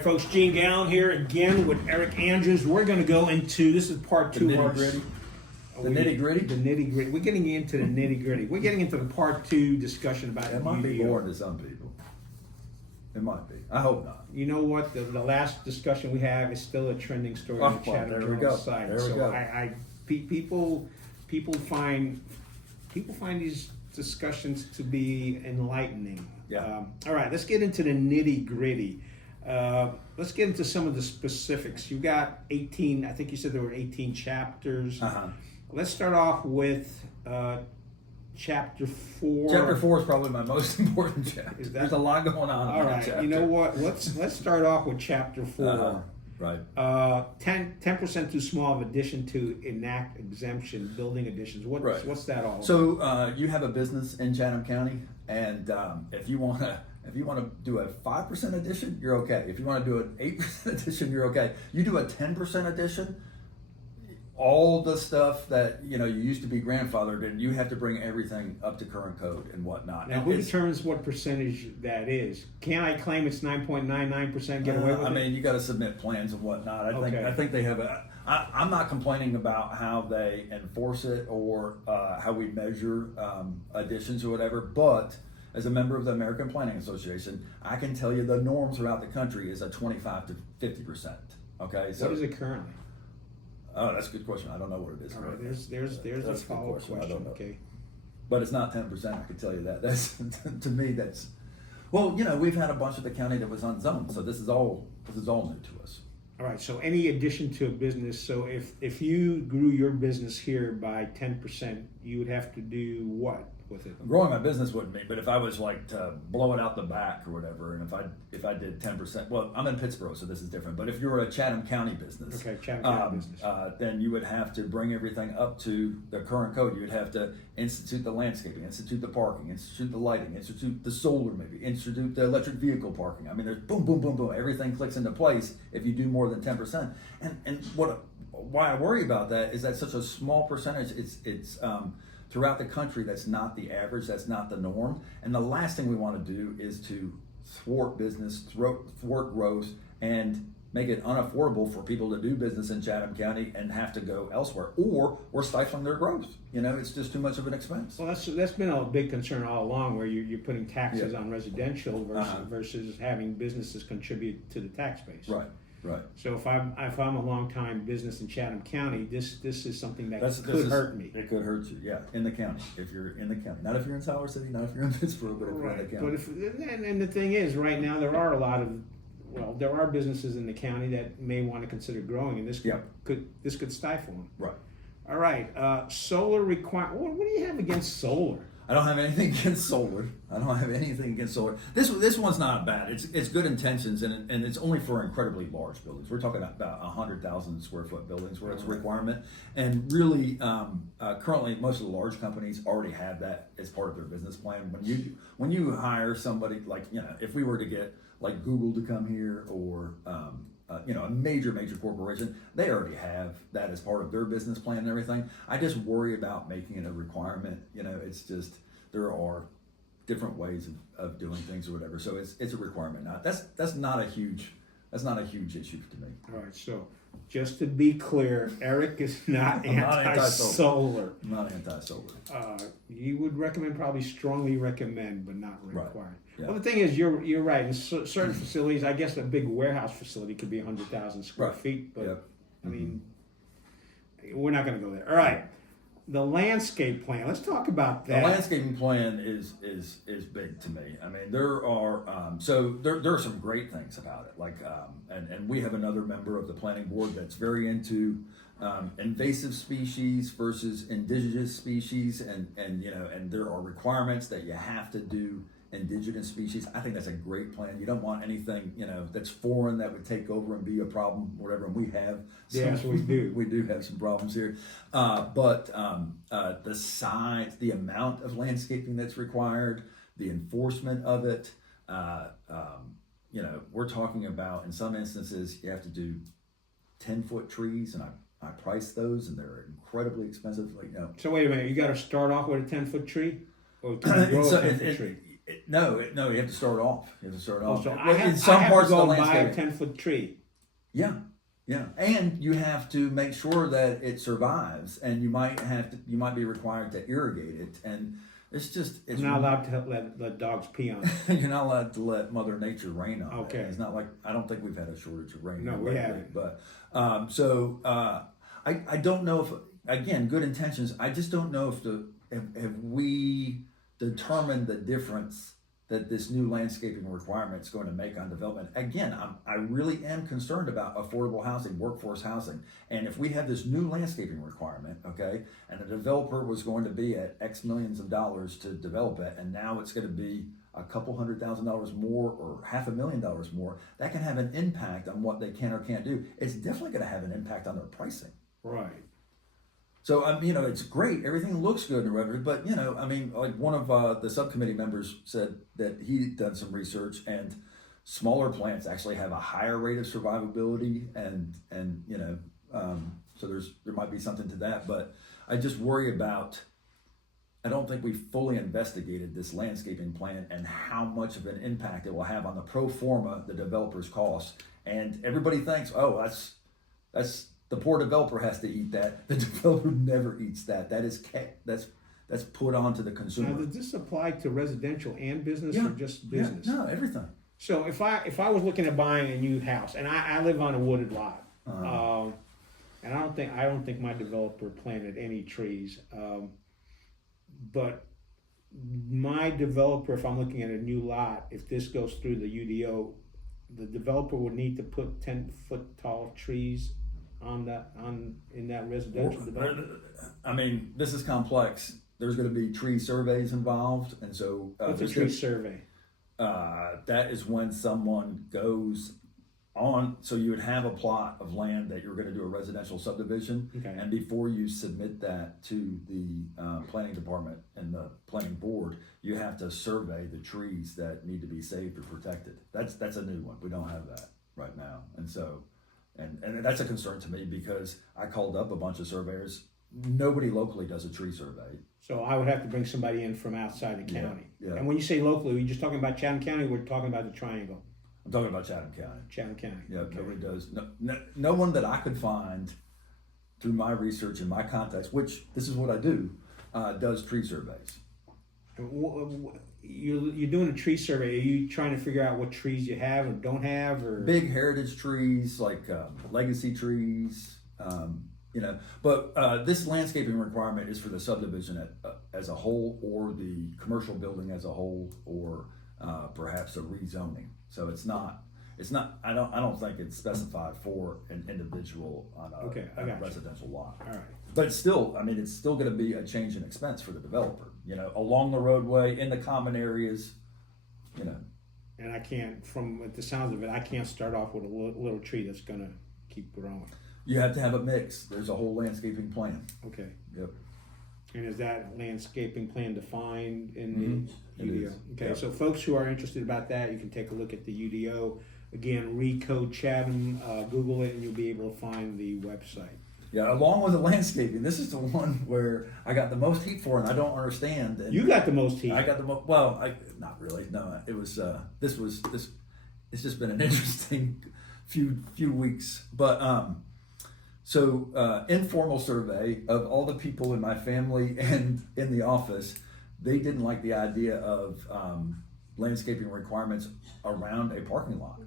right, folks, Gene Galin here again with Eric Andrews. We're going to go into, this is part two of our... The nitty-gritty? The nitty-gritty. We're getting into the nitty-gritty. We're getting into the part two discussion about It might be boring to some people. It might be. I hope not. You know what? The last discussion we have is still a trending story on the Chatham County site. There we go. People find these discussions to be enlightening. Yeah. All right, let's get into the nitty-gritty. Let's get into some of the specifics. You got 18, I think you said there were 18 chapters. Uh-huh. Let's start off with chapter 4. Chapter 4 is probably my most important chapter. There's a lot going on. All right, chapter. you know what? Let's start off with chapter 4. Right. 10% too small of addition to enact exemption, building additions. What's that all about? So you have a business in Chatham County, and if you want to do a 5% addition, you're okay. If you want to do an 8% addition, you're okay. You do a 10% addition, all the stuff that you used to be grandfathered in, you have to bring everything up to current code and whatnot. Now, who determines what percentage that is? Can I claim it's 9.99%? Get away with it? I mean, you got to submit plans and whatnot. I think they have a. I'm not complaining about how they enforce it or how we measure additions or whatever, but as a member of the American Planning Association, I can tell you the norm throughout the country is a 25 to 50%. Okay, so what is it currently? Oh, that's a good question. I don't know what it is. All right, there's a follow-up question. I don't know. Okay, but it's not 10%. I can tell you that. That's to me. That's well, we've had a bunch of the county that was unzoned, so this is all new to us. All right. So any addition to a business. So if you grew your business here by 10%, you would have to do what with it? Growing my business wouldn't be, but if I was like to blow it out the back or whatever, and if I did 10%, well, I'm in Pittsboro, so this is different. But if you were a Chatham County business, okay, Chatham County business, then you would have to bring everything up to the current code. You would have to institute the landscaping, institute the parking, institute the lighting, institute the solar, maybe institute the electric vehicle parking. I mean, there's boom, boom, boom, boom. Everything clicks into place if you do more than 10%. And why I worry about that is that such a small percentage. It's throughout the country, that's not the average, that's not the norm. And the last thing we want to do is to thwart business, thwart growth, and make it unaffordable for people to do business in Chatham County and have to go elsewhere. Or we're stifling their growth. It's just too much of an expense. Well, that's been a big concern all along, where you're putting taxes on residential versus having businesses contribute to the tax base. Right. So if I'm a long-time business in Chatham County, this is something that could hurt me. It could hurt you, yeah, in the county. If you're in the county, not if you're in Siler City, not if you're in Pittsboro, but if you're in the county. But and the thing is, right now there are there are businesses in the county that may want to consider growing, and this could stifle them. Right. All right. Solar require. What do you have against solar? I don't have anything against solar. This one's not bad. It's good intentions, and it's only for incredibly large buildings. We're talking about 100,000 square foot buildings where it's a requirement. And really, currently, most of the large companies already have that as part of their business plan. When you hire somebody like if we were to get like Google to come here or a major corporation, they already have that as part of their business plan and everything. I just worry about making it a requirement. It's just there are different ways of doing things or whatever. So it's a requirement. That's not a huge issue to me. All right. So just to be clear, Eric is not anti-solar. I'm not anti-solar. You would recommend, probably strongly recommend, but not required. Right. Yeah. Well, the thing is, you're right. In certain facilities, I guess a big warehouse facility could be 100,000 square feet, but I mean, we're not going to go there. All right. The landscape plan. Let's talk about that. The landscaping plan is big to me. I mean, there are there are some great things about it. Like, and we have another member of the planning board that's very into invasive species versus indigenous species, and there are requirements that you have to do indigenous species. I think that's a great plan. You don't want anything that's foreign that would take over and be a problem, whatever. And we have we do. We do have some problems here. But the size, the amount of landscaping that's required, the enforcement of it, we're talking about, in some instances, you have to do 10-foot trees, and I price those, and they're incredibly expensive. So wait a minute, you got to start off with a 10-foot tree, or can you grow a 10-foot tree? No, you have to start off. You have to start off. So In some parts to of go the and buy a landscape. 10-foot tree. Yeah, yeah, and you have to make sure that it survives, and you might be required to irrigate it, and it's I'm not allowed to let dogs pee on it. you're not allowed to let Mother Nature rain on Okay. it. It's not like I don't think we've had a shortage of rain. No, we lately, haven't. But I don't know if, again, good intentions. I just don't know if we determined the difference that this new landscaping requirement is going to make on development. Again, I really am concerned about affordable housing, workforce housing. And if we have this new landscaping requirement, okay, and the developer was going to be at X millions of dollars to develop it, and now it's going to be a couple $100,000 more or $500,000 more, that can have an impact on what they can or can't do. It's definitely going to have an impact on their pricing. Right. So, it's great. Everything looks good in the record, but, like one of the subcommittee members said that he'd done some research, and smaller plants actually have a higher rate of survivability, and so there might be something to that. But I just worry about, I don't think we fully investigated this landscaping plan and how much of an impact it will have on the pro forma, the developer's costs. And everybody thinks, oh, that's the poor developer has to eat that. The developer never eats that. That's put onto the consumer. Now, does this apply to residential and business, or just business? Yeah, no, everything. So if I was looking at buying a new house, and I live on a wooded lot, and I don't think my developer planted any trees, but my developer, if I'm looking at a new lot, if this goes through the UDO, the developer would need to put 10-foot tall trees in that residential development. This is complex. There's going to be tree surveys involved, and so what's a tree survey? That is when someone goes on. So you would have a plot of land that you're going to do a residential subdivision, Okay. and before you submit that to the planning department and the planning board, you have to survey the trees that need to be saved or protected. That's a new one. We don't have that right now, and so. And that's a concern to me, because I called up a bunch of surveyors. Nobody locally does a tree survey. So I would have to bring somebody in from outside the county. Yeah. And when you say locally, are you just talking about Chatham County, or we're talking about the Triangle? I'm talking about Chatham County. Chatham County. Yeah, Okay. nobody does. No one that I could find through my research and my contacts, which this is what I do, does tree surveys. You're doing a tree survey. Are you trying to figure out what trees you have or don't have, or Big heritage trees, like legacy trees, But this landscaping requirement is for the subdivision as a whole, or the commercial building as a whole, or perhaps a rezoning. So it's not. I don't think it's specified for an individual on a residential lot. All right. But it's still, it's still going to be a change in expense for the developer. Along the roadway, in the common areas. And I can't, from the sounds of it, I can't start off with a little tree that's going to keep growing. You have to have a mix. There's a whole landscaping plan. Okay. Yep. And is that landscaping plan defined in the UDO? is. Okay, Yeah. so folks who are interested about that, you can take a look at the UDO. Again, Recode Chatham, Google it, and you'll be able to find the website. Yeah, along with the landscaping, this is the one where I got the most heat for, and I don't understand. And You got the most heat. I got the most. Well, not really. No, it was. This. It's just been an interesting few weeks. But informal survey of all the people in my family and in the office, they didn't like the idea of landscaping requirements around a parking lot.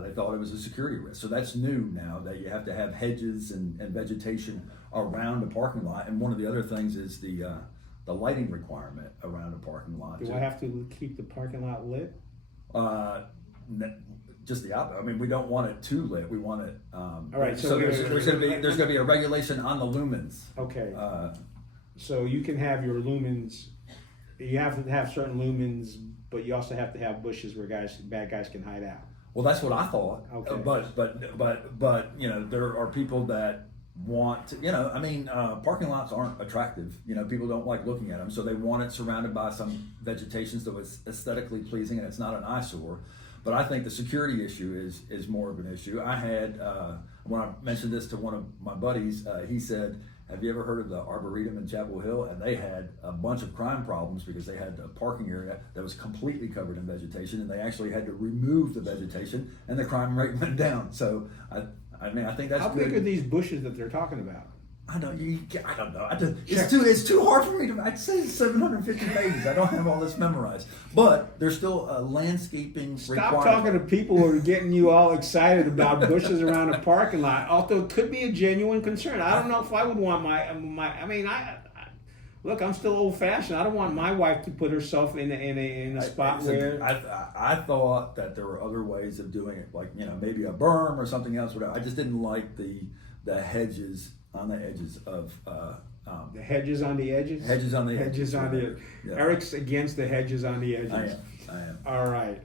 They thought it was a security risk. So that's new now, that you have to have hedges and vegetation around a parking lot. And one of the other things is the lighting requirement around a parking lot. Do I have to keep the parking lot lit? Just the opposite. We don't want it too lit. We want it. All right. So there's going to be a regulation on the lumens. Okay. So you can have your lumens. You have to have certain lumens, but you also have to have bushes where bad guys can hide out. Well, that's what I thought. Okay. But there are people that want to, parking lots aren't attractive. People don't like looking at them, so they want it surrounded by some vegetation so it's aesthetically pleasing and it's not an eyesore. But I think the security issue is more of an issue. I had when I mentioned this to one of my buddies, he said, Have you ever heard of the Arboretum in Chapel Hill? And they had a bunch of crime problems because they had a parking area that was completely covered in vegetation, and they actually had to remove the vegetation, and the crime rate went down. So I mean, I think that's how good. big are these bushes that they're talking about? I don't know. It's too hard for me to. I'd say 750 pages. I don't have all this memorized, but there's still a landscaping. Stop talking to people who are getting you all excited about bushes around a parking lot. Although it could be a genuine concern. I don't know if I would want my. I mean, look, I'm still old fashioned. I don't want my wife to put herself in a spot where. I thought that there were other ways of doing it, like maybe a berm or something else. Whatever. I just didn't like the hedges on the edges of the hedges on the edges. Hedges on the hedges on the. Yeah. Eric's against the hedges on the edges. I am. All right.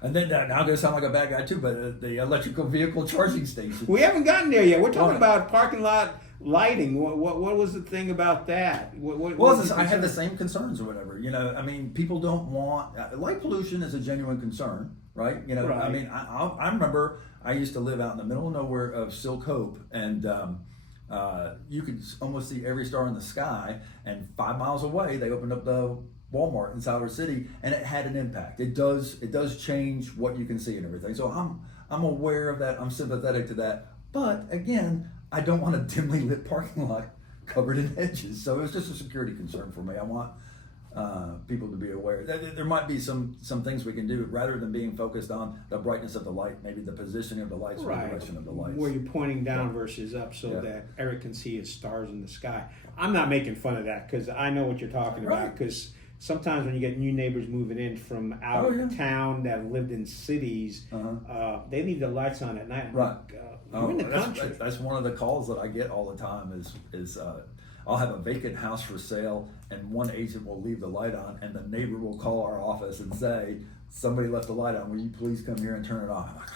And then now I'm gonna sound like a bad guy too, but the electrical vehicle charging station. We haven't gotten there yet. We're talking about parking lot lighting. What was the thing about that? I had the same concerns or whatever. I mean, people don't want light pollution is a genuine concern, right? Right. I mean, I remember I used to live out in the middle of nowhere of Silk Hope, and you could almost see every star in the sky. And 5 miles away, they opened up the Walmart in Siler City, and it had an impact. It does change what you can see and everything. So I'm aware of that. I'm sympathetic to that. But again, I don't want a dimly lit parking lot covered in hedges. So it was just a security concern for me. I want people to be aware. There might be some things we can do rather than being focused on the brightness of the light, maybe the positioning of the lights or the direction of the lights. Where you're pointing down versus up so that Eric can see his stars in the sky. I'm not making fun of that because I know what you're talking about, because sometimes when you get new neighbors moving in from out of town that have lived in cities, they leave the lights on at night. Right. You're in the country. That's one of the calls that I get all the time is I'll have a vacant house for sale, and one agent will leave the light on, and the neighbor will call our office and say, somebody left the light on, will you please come here and turn it off? I'm like,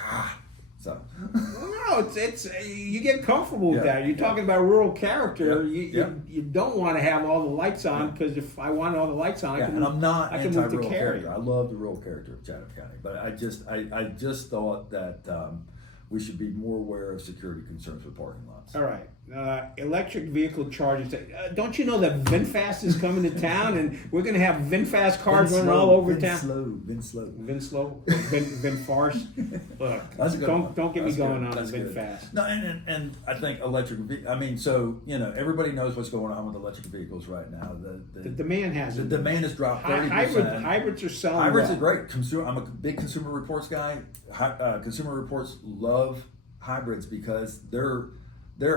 So. No, it's you get comfortable with that. You're talking about rural character. You don't want to have all the lights on, because if I want all the lights on, I can. And I'm not anti-rural Cary. character. I love the rural character of Chatham County, but I just thought that we should be more aware of security concerns with parking lots. All right. Electric vehicle charging. Don't you know that VinFast is coming to town, and we're going to have VinFast cars running all over town? VinFarce. Look, don't get me going on VinFast. No, and I think electric. I mean, so everybody knows what's going on with electric vehicles right now. The demand has. The demand has dropped 30%. Hybrids are selling. Hybrids are great. I'm a big Consumer Reports guy. Consumer Reports love hybrids because they're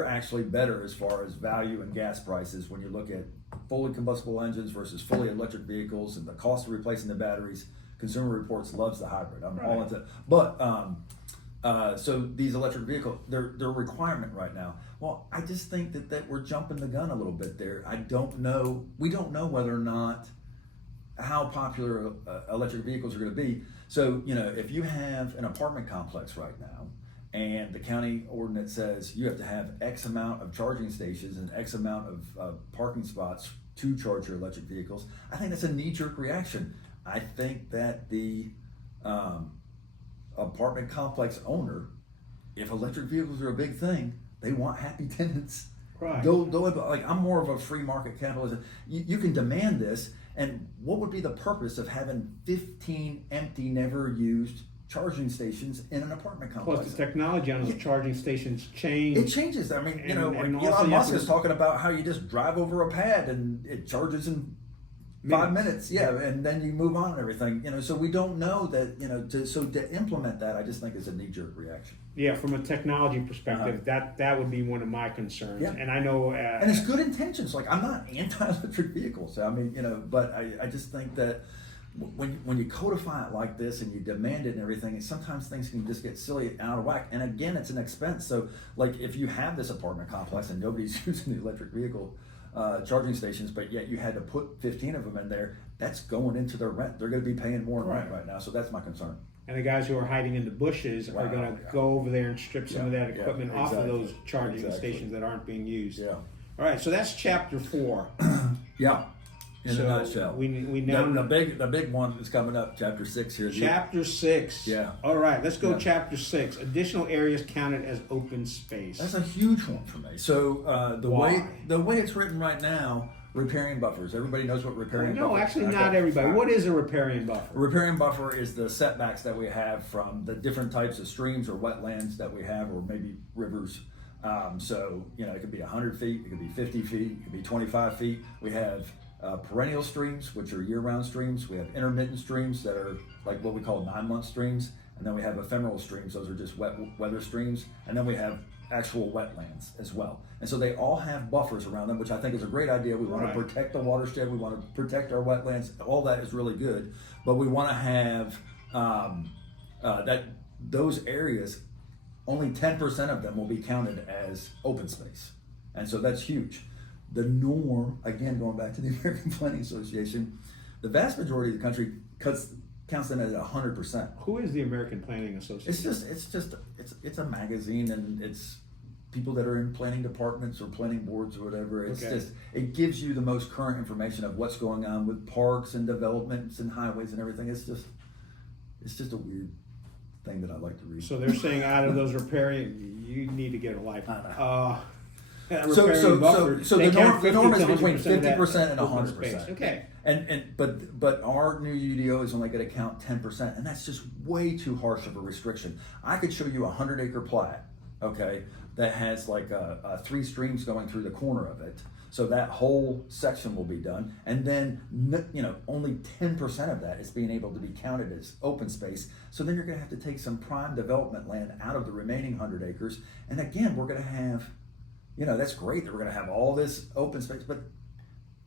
actually better as far as value and gas prices when you look at fully combustible engines versus fully electric vehicles and the cost of replacing the batteries. Consumer Reports loves the hybrid. I'm all into it. But so these electric vehicles, they're a requirement right now. Well, I just think that we're jumping the gun a little bit there. We don't know whether or not how popular electric vehicles are going to be. So, if you have an apartment complex right now, and the county ordinance says you have to have X amount of charging stations and X amount of parking spots to charge your electric vehicles, I think that's a knee-jerk reaction. I think that the apartment complex owner, if electric vehicles are a big thing, they want happy tenants. Right. I'm more of a free market capitalism. You can demand this, and what would be the purpose of having 15 empty, never used charging stations in an apartment complex? Plus, the technology on those charging stations change. It changes. I mean, Elon Musk is talking about how you just drive over a pad and it charges in 5 minutes. Yeah, and then you move on and everything. So we don't know that. To implement that, I just think is a knee-jerk reaction. Yeah, from a technology perspective, that would be one of my concerns. Yeah. And I know. And it's good intentions. Like, I'm not anti-electric vehicles. I mean, but I just think that when you codify it like this and you demand it and everything, sometimes things can just get silly and out of whack. And again, it's an expense. So, like, if you have this apartment complex and nobody's using the electric vehicle charging stations, but yet you had to put 15 of them in there, that's going into their rent. They're going to be paying more in rent right now. So that's my concern. And the guys who are hiding in the bushes are going to go over there and strip some of that equipment off of those charging stations that aren't being used. Yeah. All right, so that's chapter 4. Yeah. In a nutshell. We now the big one that's coming up, Chapter 6 here. Chapter 6. Yeah. All right, let's go. Yeah. Chapter 6. Additional areas counted as open space. That's a huge one for me. So Why? the way it's written right now, riparian buffers. Everybody knows what riparian buffers. No, actually, Okay. not everybody. What is a riparian buffer? A riparian buffer is the setbacks that we have from the different types of streams or wetlands that we have, or maybe rivers. So, it could be 100 feet, it could be 50 feet, it could be 25 feet. We have perennial streams, which are year-round streams. We have intermittent streams that are like what we call 9-month streams. And then we have ephemeral streams. Those are just wet weather streams. And then we have actual wetlands as well. And so they all have buffers around them, which I think is a great idea. We want to protect the watershed. We want to protect our wetlands. All that is really good. But we want to have those areas, only 10% of them will be counted as open space. And so that's huge. The norm, again, going back to the American Planning Association, the vast majority of the country counts them at 100%. Who is the American Planning Association? It's a magazine, and it's people that are in planning departments or planning boards or whatever. It gives you the most current information of what's going on with parks and developments and highways and everything. It's just a weird thing that I like to read. So they're saying out of those riparian, you need to get a life. So the norm is between 50% and 100%. Okay. But our new UDO is only going to count 10%, and that's just way too harsh of a restriction. I could show you a 100-acre plat, okay, that has like 3 streams going through the corner of it. So that whole section will be done, and then only 10% of that is being able to be counted as open space. So then you're going to have to take some prime development land out of the remaining 100 acres, and again we're going to have, that's great that we're going to have all this open space, but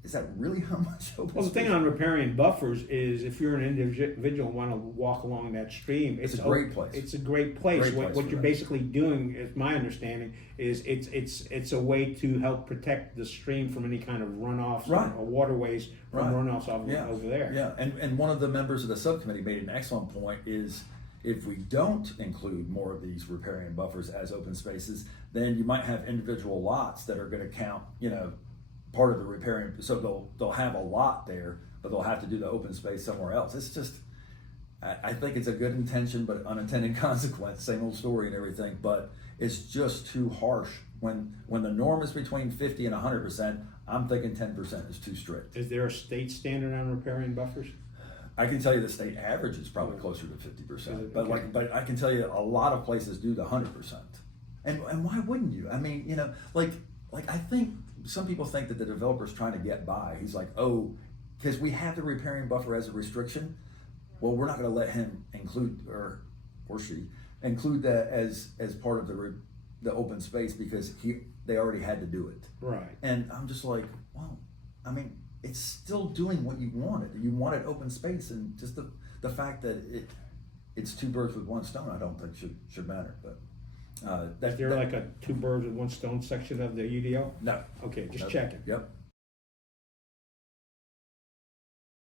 is that really how much open space? Well, the thing on riparian buffers is if you're an individual and want to walk along that stream, it's a great place. It's a great place. What you're basically doing, is my understanding, is it's a way to help protect the stream from any kind of runoffs or waterways from runoffs over there. Yeah, and one of the members of the subcommittee made an excellent point is, if we don't include more of these riparian buffers as open spaces, then you might have individual lots that are going to count, part of the riparian. So they'll have a lot there, but they'll have to do the open space somewhere else. It's just, I think it's a good intention, but unintended consequence. Same old story and everything. But it's just too harsh. When the norm is between 50 and 100%, I'm thinking 10% is too strict. Is there a state standard on riparian buffers? I can tell you the state average is probably closer to 50%, but I can tell you a lot of places do the 100%. And why wouldn't you? I mean, I think some people think that the developer's trying to get by. He's like, oh, because we have the riparian buffer as a restriction. Well, we're not going to let him include or she include that as part of the open space because they already had to do it. Right. And I'm just like, well, I mean, it's still doing what you wanted. You wanted open space, and just the fact that it's 2 birds with 1 stone, I don't think should matter. But is there like a 2 birds with 1 stone section of the UDO? No. Okay, just checking. Yep.